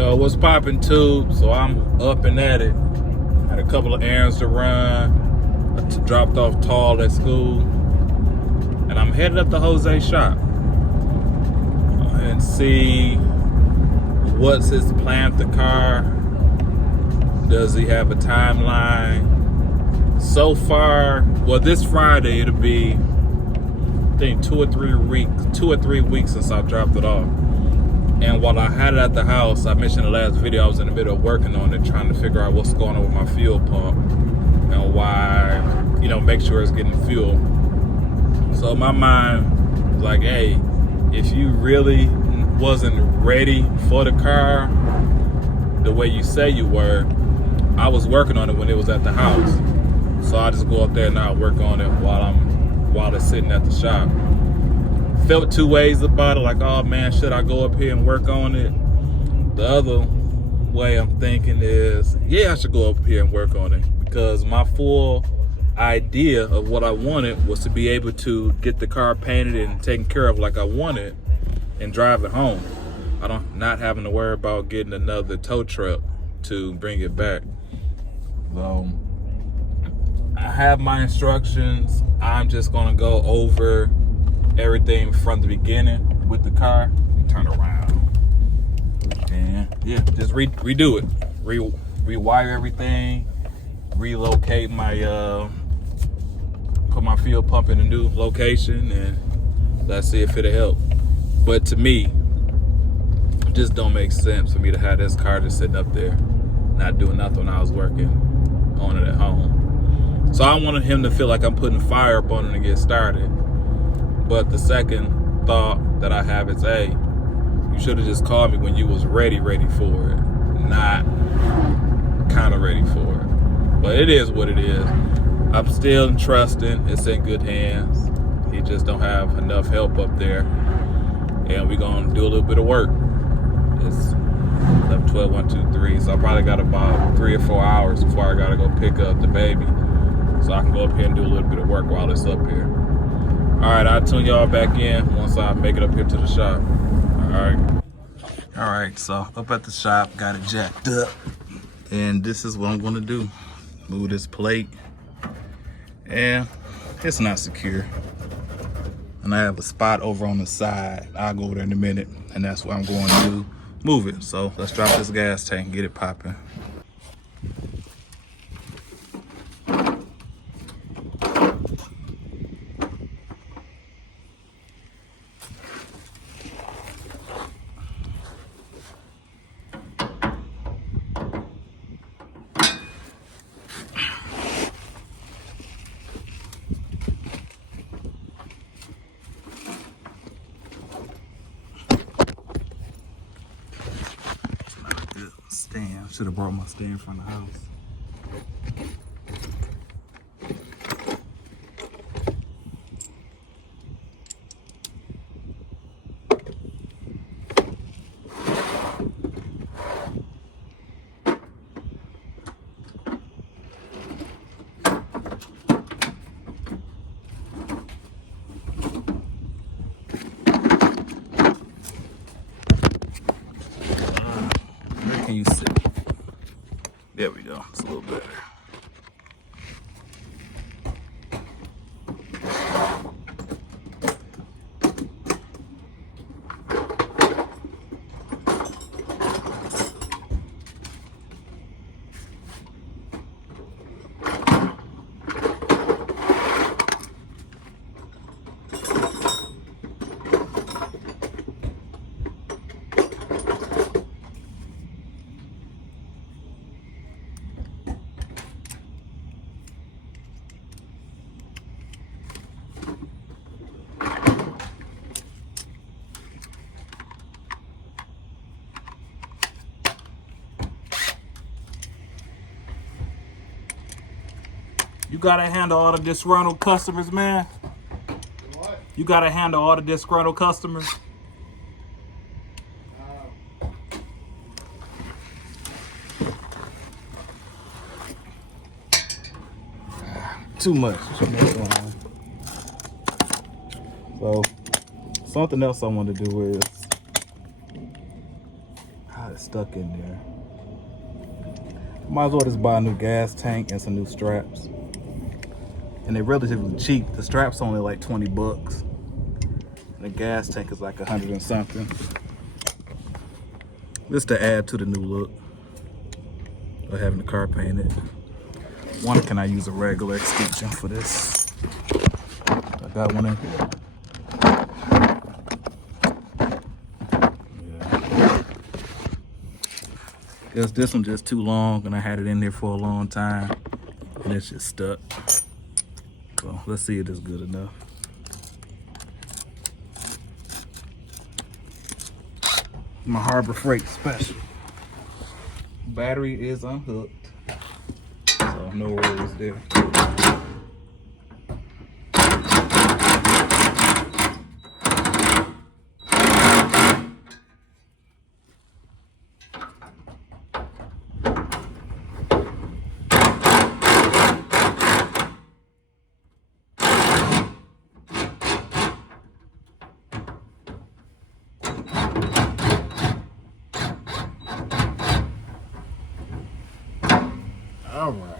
Yo, what's poppin' tube? So I'm up and at it. Had a couple of errands to run. I dropped off Tall at school. And I'm headed up to Jose's shop. And see what's his plan with the car. Does he have a timeline? So far, well, this Friday it'll be, I think, 2 or 3 weeks since I dropped it off. And while I had it at the house, I mentioned in the last video, I was in the middle of working on it, trying to figure out what's going on with my fuel pump and why, make sure it's getting fuel. So my mind was like, hey, if you really wasn't ready for the car the way you say you were, I was working on it when it was at the house. So I just go up there and I work on it while it's sitting at the shop. Felt two ways about it, like, oh man, should I go up here and work on it? The other way I'm thinking is, yeah, I should go up here and work on it, because my full idea of what I wanted was to be able to get the car painted and taken care of like I wanted and drive it home. Not having to worry about getting another tow truck to bring it back. So I have my instructions. I'm just gonna go over everything from the beginning with the car. Let me turn around. And yeah, just redo it. Rewire everything, relocate my put my fuel pump in a new location, and let's see if it'll help. But to me, it just don't make sense for me to have this car just sitting up there not doing nothing when I was working on it at home. So I wanted him to feel like I'm putting fire up on it to get started. But the second thought that I have is, hey, you should have just called me when you was ready for it, not kind of ready for it. But it is what it is. I'm still trusting it's in good hands. He just don't have enough help up there. And we're going to do a little bit of work. It's 11, 12, 1, 2, 3. So I probably got about 3 or 4 hours before I got to go pick up the baby. So I can go up here and do a little bit of work while it's up here. All right, I'll tune y'all back in once I make it up here to the shop. All right, so up at the shop, got it jacked up. And this is what I'm gonna do. Move this plate. And it's not secure. And I have a spot over on the side. I'll go over there in a minute, and that's where I'm going to move it. So let's drop this gas tank and get it popping. Stand. Should have brought my stand from the house. Can you see? There we go. It's a little better. You gotta handle all the disgruntled customers, man. What? You gotta handle all the disgruntled customers. Too much going on. So something else I want to do is It's stuck in there. Might as well just buy a new gas tank and some new straps. And they're relatively cheap. The strap's only like 20 bucks. And the gas tank is like 100 and something. Just to add to the new look of having the car painted. Wonder, can I use a regular extension for this? I got one in here. Guess this one just too long and I had it in there for a long time and it's just stuck. So let's see if it's good enough. My Harbor Freight special. Battery is unhooked, so no worries there. All right.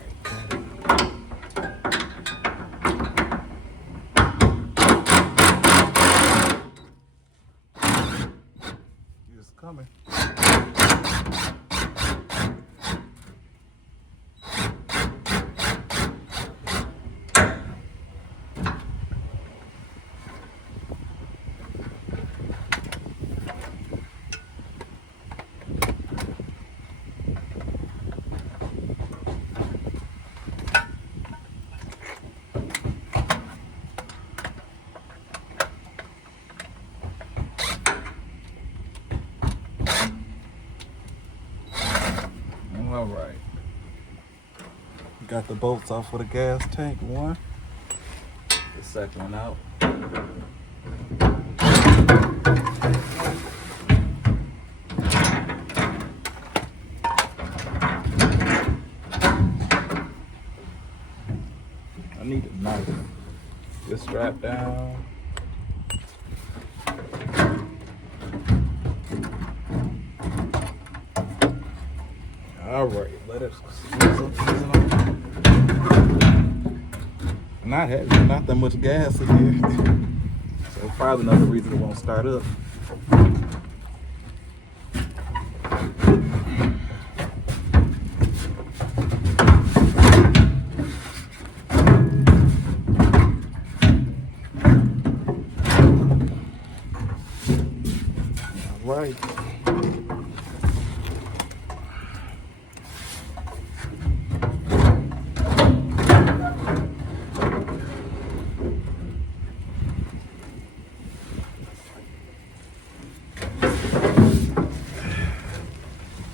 It's coming. All right. Got the bolts off for the gas tank, one. The second one out. I need a knife. Just strap down. All right, let it not heavy, not that much gas in here. So probably another reason it won't start up. All right.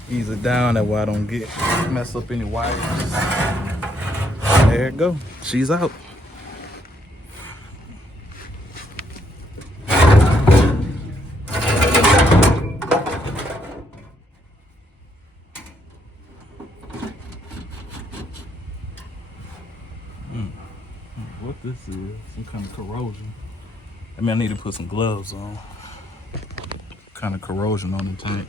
Ease it down that way I don't mess up any wires. There it go. She's out. What this is? Some kind of corrosion. I mean, I need to put some gloves on. Kind of corrosion on the tank.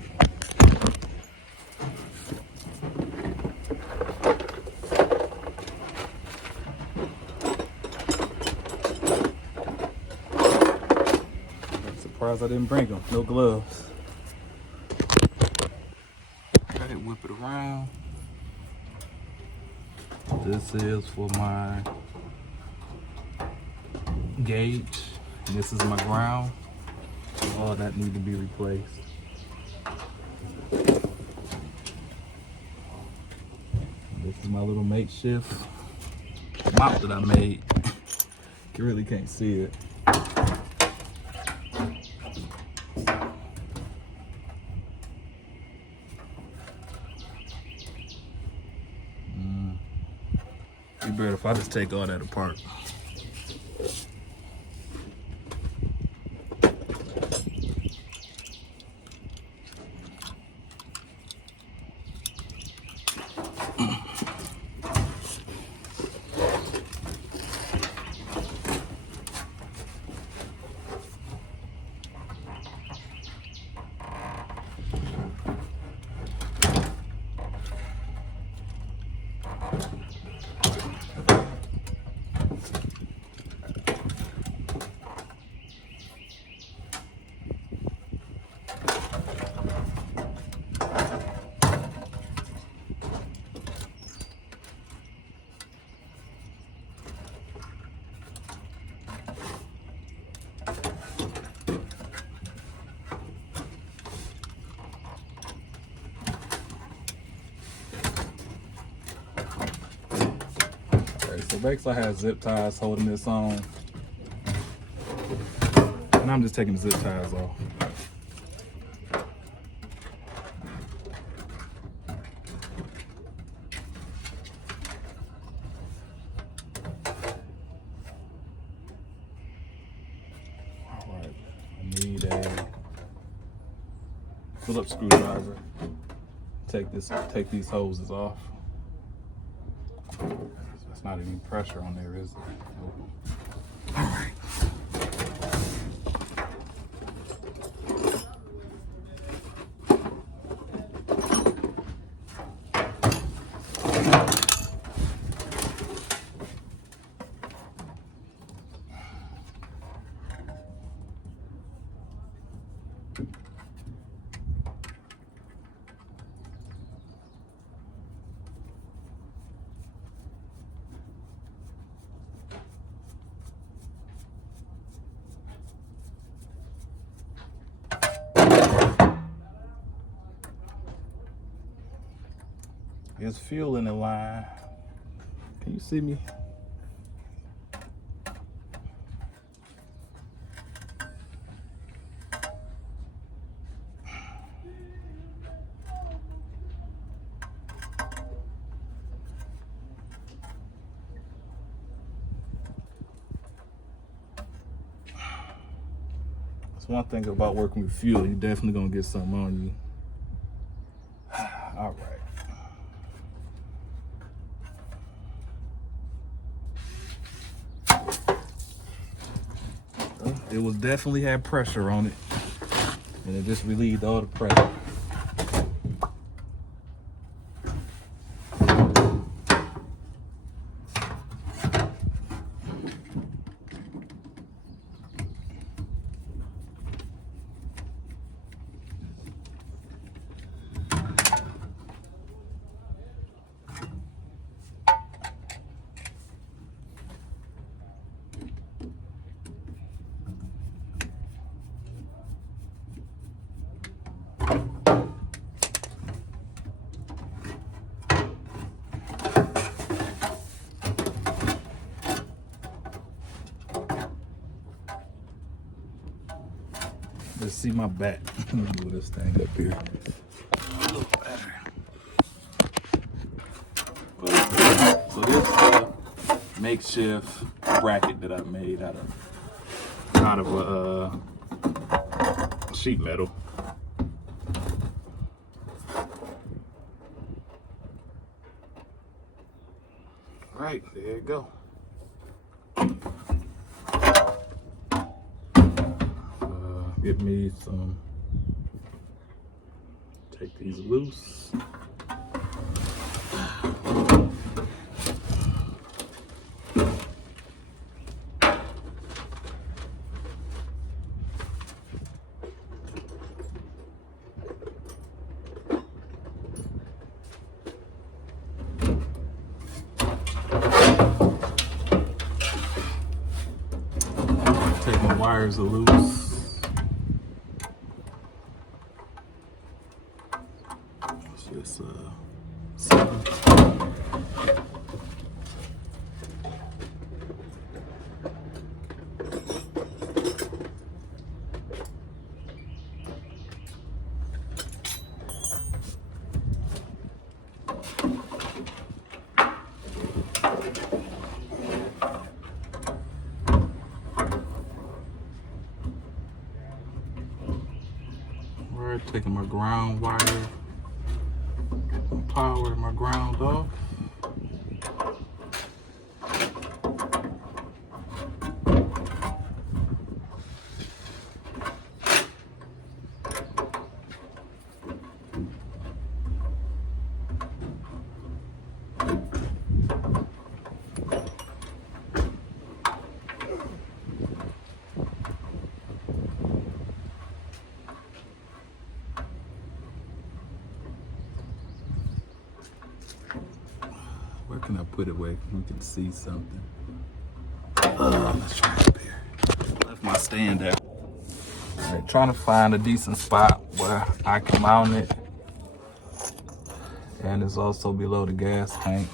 Surprised I didn't bring them. No gloves. Okay, whip it around. This is for my gauge. This is my ground. All that need to be replaced. This is my little makeshift mop that I made. You really can't see it. Be better if I just take all that apart. So basically I have zip ties holding this on. And I'm just taking the zip ties off. Alright, I need a Phillips screwdriver. Take these hoses off. There's not any pressure on there, is there? Nope. All right. There's fuel in the line. Can you see me? That's one thing about working with fuel. You're definitely gonna get something on you. All right. It was definitely had pressure on it, and it just relieved all the pressure. Let's see my back. Let me move this thing up here. A little better. So this is a makeshift bracket that I made out of sheet metal. Right, there you go. Get me some, take these loose. Take my wires loose. Just we're taking my ground wire. Power my ground off. Where can I put it where we can see something? Let's try up here. Left my stand there. All right, trying to find a decent spot where I can mount it. And it's also below the gas tank.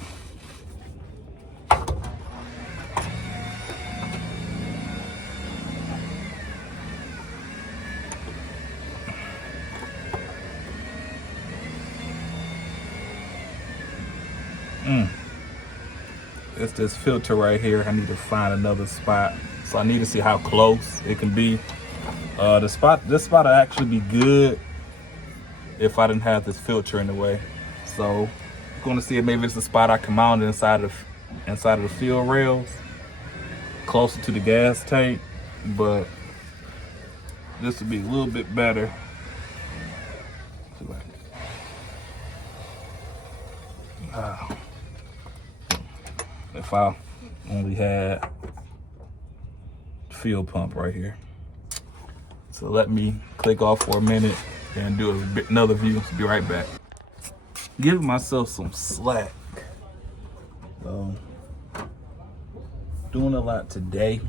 It's this filter right here. I need to find another spot. So I need to see how close it can be. This spot would actually be good if I didn't have this filter in the way. So I'm gonna see if maybe it's a spot I can mount it inside of the fuel rails, closer to the gas tank. But this would be a little bit better. If I only had fuel pump right here. So let me click off for a minute and do another view. Be right back. Giving myself some slack. So, doing a lot today.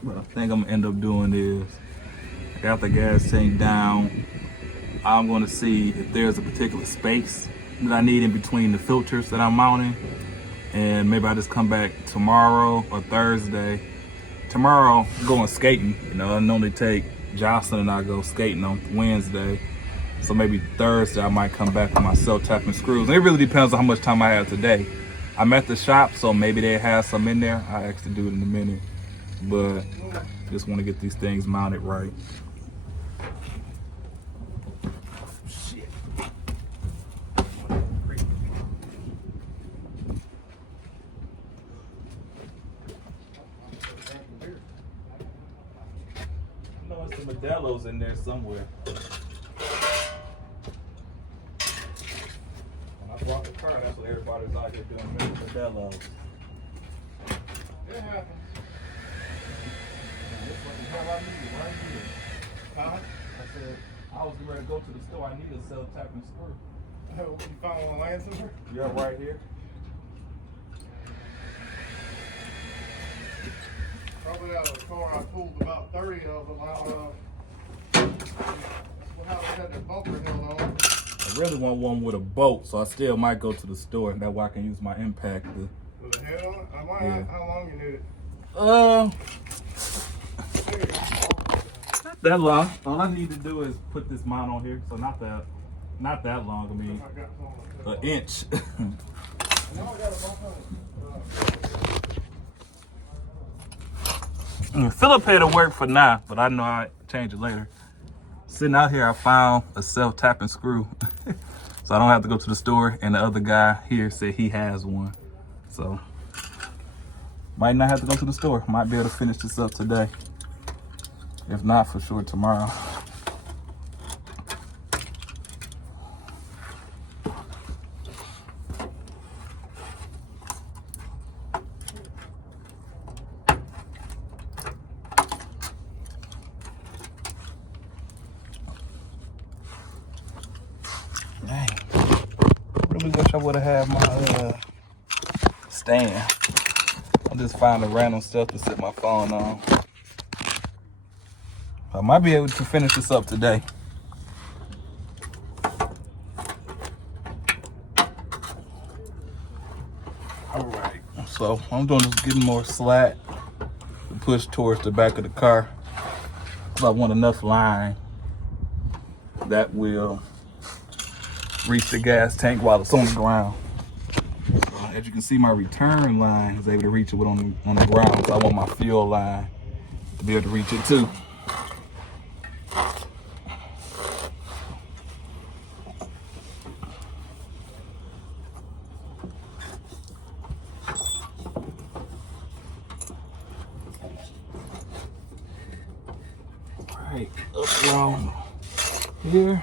What I think I'm gonna end up doing is, I got the gas tank down. I'm gonna see if there's a particular space that I need in between the filters that I'm mounting. And maybe I just come back tomorrow or Thursday. Tomorrow, going skating. You know, I normally take Jocelyn and I go skating on Wednesday. So maybe Thursday I might come back with my self-tapping screws. And it really depends on how much time I have today. I'm at the shop, so maybe they have some in there. I'll actually do it in a minute. But just want to get these things mounted right. Shit. I know there's some Modelo's in there somewhere. When I brought the car, that's what everybody's out here doing, Modelo's. It happens. This was the hell I needed right here. Huh? I said, I was ready to go to the store. I need a self-tapping screw. Oh, you found one laying somewhere? Yeah, right here. Probably out of the car. I pulled about 30 of them out of how they had their bumper held on. I really want one with a bolt, so I still might go to the store. That way I can use my impact. With a head on it? Yeah. How long you need it? Not that long. All I need to do is put this mount on here, so not that long. I mean, an inch. Philip had to work for now, but I know I'll change it later. Sitting out here, I found a self-tapping screw. So I don't have to go to the store, and the other guy here said he has one. So, might not have to go to the store. Might be able to finish this up today. If not, for sure tomorrow. Dang. Really wish I would have had my stand. I just found a random stuff to set my phone on. I might be able to finish this up today. All right, so I'm doing just getting more slack to push towards the back of the car. I want enough line that will reach the gas tank while it's on the ground. As you can see, my return line is able to reach it on the ground, so I want my fuel line to be able to reach it too. All right, up around here.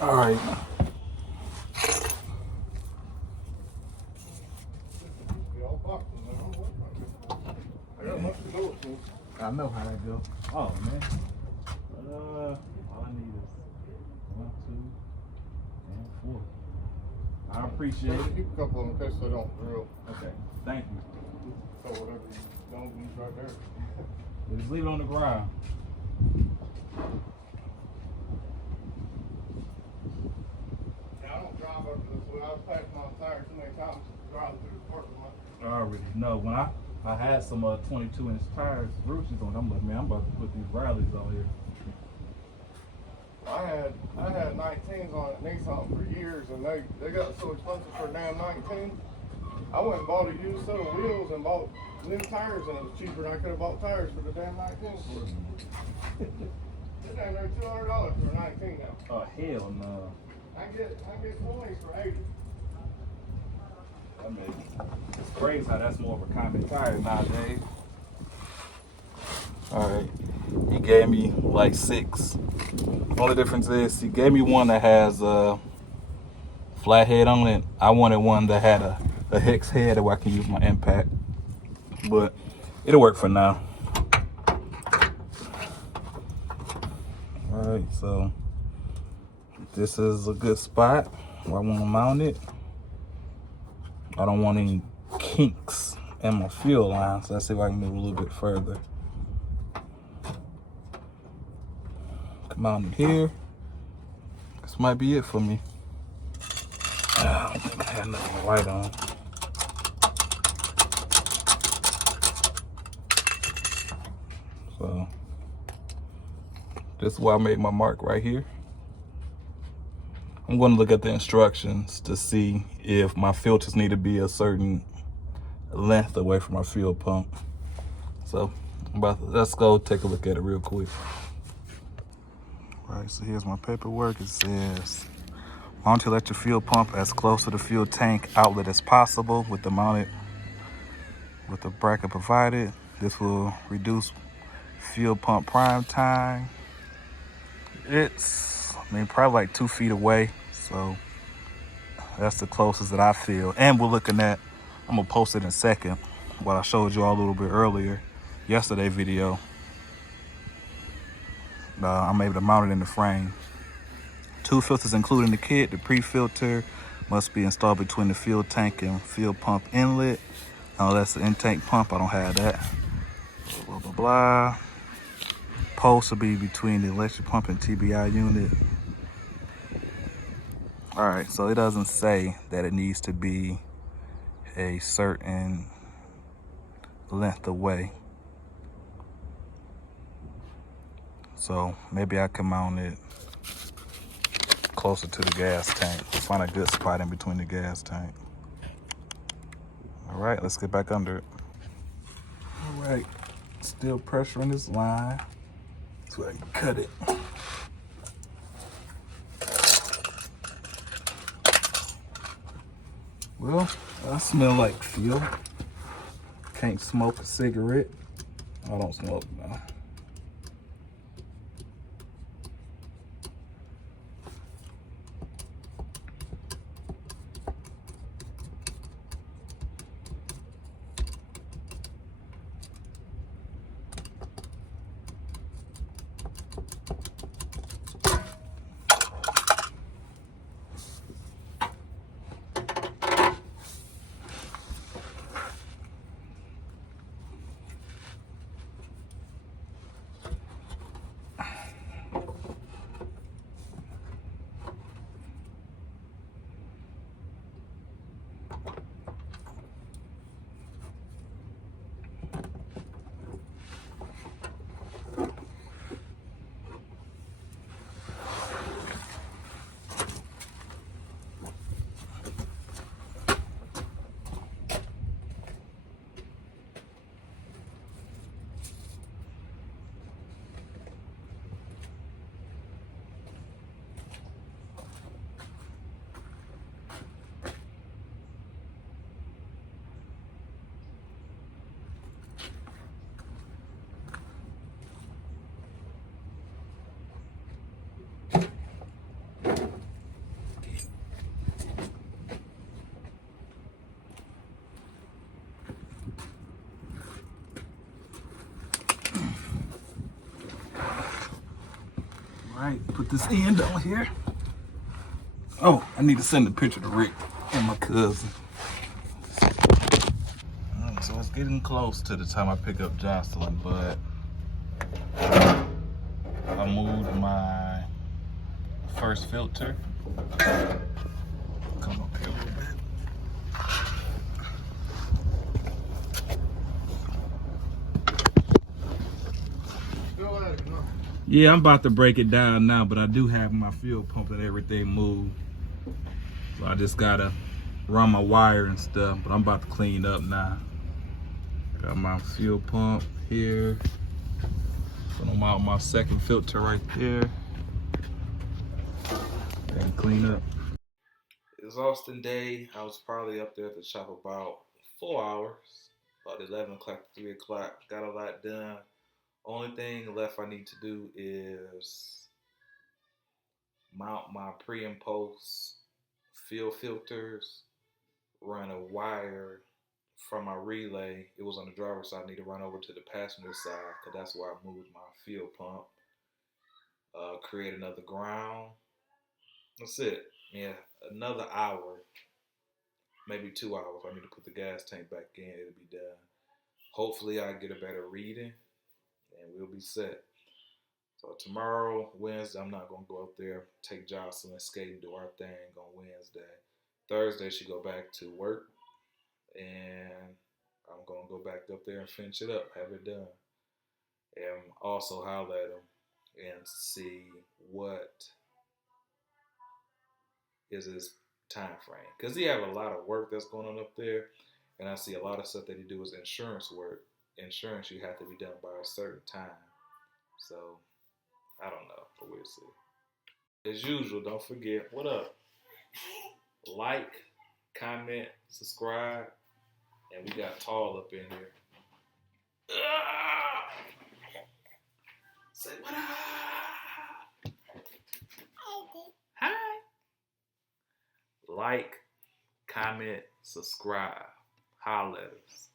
All right. I know how that go. Oh man. before. I appreciate it. Keep a couple of them in case they don't drill. Okay, thank you. So whatever you don't use right there. Just leave it on the ground. Yeah, I don't drive up this way. I was passing my tire too many times driving through the parking lot. I already know. When I had some 22-inch tires, Ruchies on, I'm like, man, I'm about to put these rallies on here. I had 19s on at Nissan for years, and they got so expensive for a damn 19. I went and bought a used set of wheels and bought new tires, and it was cheaper than I could have bought tires for the damn 19. They're down there $200 for a 19 now. Oh hell no! I get 20s for 80. I mean, it's crazy how that's more of a common tire nowadays. All right, he gave me like 6. Only difference is he gave me one that has a flat head on it. I wanted one that had a hex head where I can use my impact, but it'll work for now. All right, so this is a good spot where I want to mount it. I don't want any kinks in my fuel line, so let's see if I can move a little bit further. Mount it here. This might be it for me. I don't think I had nothing light on. So this is where I made my mark right here. I'm going to look at the instructions to see if my filters need to be a certain length away from my fuel pump. So let's go take a look at it real quick. All right, so here's my paperwork. It says, mount your electric fuel pump as close to the fuel tank outlet as possible with the bracket provided. This will reduce fuel pump prime time. It's, probably like 2 feet away. So that's the closest that I feel. And we're looking at, I'm gonna post it in a second, what I showed you all a little bit earlier, yesterday video. I'm able to mount it in the frame. 2 filters included in the kit. The pre-filter must be installed between the fuel tank and fuel pump inlet. That's the intake pump. I don't have that. Blah, blah, blah. Post will be between the electric pump and TBI unit. All right, so it doesn't say that it needs to be a certain length away. So maybe I can mount it closer to the gas tank. Find a good spot in between the gas tank. All right, let's get back under it. All right, still pressuring this line so I can cut it. Well, I smell like fuel. Can't smoke a cigarette. I don't smoke now. All right, put this end on here. Oh, I need to send a picture to Rick and my cousin. So it's getting close to the time I pick up Jocelyn, but I moved my first filter. Come up here a little bit. Go at it, huh? Yeah, I'm about to break it down now, but I do have my fuel pump and everything moved. So I just gotta run my wire and stuff, but I'm about to clean up now. Got my fuel pump here. Put them out my second filter right there. And clean up. Exhausting day. I was probably up there at the shop about 4 hours. About 11 o'clock to 3 o'clock. Got a lot done. Only thing left I need to do is mount my pre and post fuel filters, run a wire from my relay. It was on the driver's side. I need to run over to the passenger side because that's where I moved my fuel pump. Create another ground. That's it. Yeah, another hour, maybe 2 hours. I need to put the gas tank back in. It'll be done. Hopefully I get a better reading and we'll be set. So tomorrow, Wednesday, I'm not gonna go up there, take Jocelyn, skate and do our thing on Wednesday. Thursday she go back to work and I'm gonna go back up there and finish it up, have it done. And also holler at him and see what is his time frame. Because he have a lot of work that's going on up there. And I see a lot of stuff that he do is insurance work. Insurance, you have to be done by a certain time. So, I don't know, but we'll see. As usual, don't forget, what up? Like, comment, subscribe, and we got Tall up in here. Say what up? Hi. Like, comment, subscribe. Holla at us.